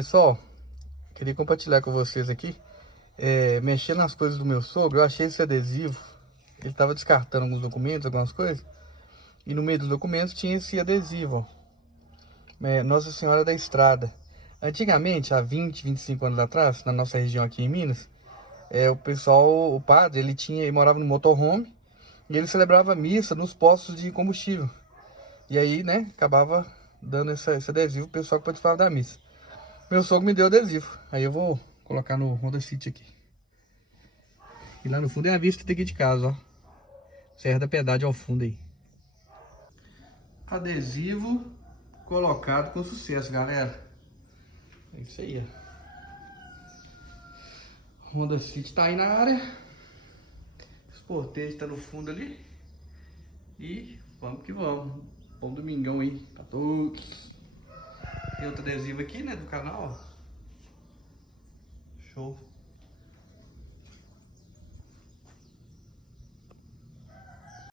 Pessoal, queria compartilhar com vocês aqui, mexendo nas coisas do meu sogro. Eu achei esse adesivo. Ele estava descartando alguns documentos, algumas coisas, e no meio dos documentos tinha esse adesivo, ó, Nossa Senhora da Estrada. Antigamente, há 25 anos atrás, na nossa região aqui em Minas, o pessoal, o padre, ele morava no motorhome e ele celebrava missa nos postos de combustível. E aí, né, acabava dando esse adesivo pro pessoal que participava da missa. Meu sogro me deu adesivo. Aí eu vou colocar no Honda City aqui. E lá no fundo é a vista daqui de casa, ó. Serra da Piedade ao fundo aí. Adesivo colocado com sucesso, galera. É isso aí, ó. Honda City tá aí na área. Os porteiros tá no fundo ali. E vamos que vamos. Bom domingão aí pra todos. Tem outro adesivo aqui, né, do canal, ó. Show.